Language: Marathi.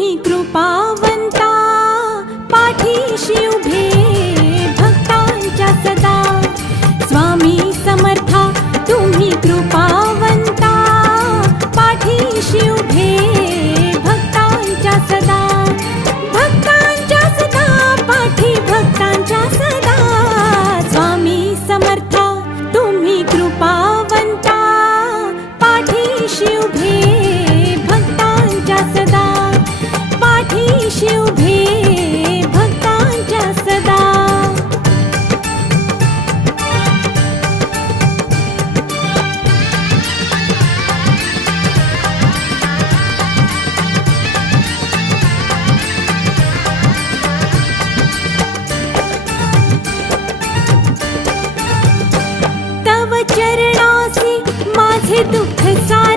तुम्ही कृपावंता पाठीशी उभे भक्तांच्या सदा स्वामी समर्था तुम्ही कृपावंता पाठीशी उभे भक्तांच्या सदा पाठी भक्तांच्या सदा स्वामी समर्था तुम्ही कृपावंता पाठीशी उभे भक्तांच्या सदा पाठीशी उभे भक्तांच्या सदा तव चरणासी माझे दुःख सारे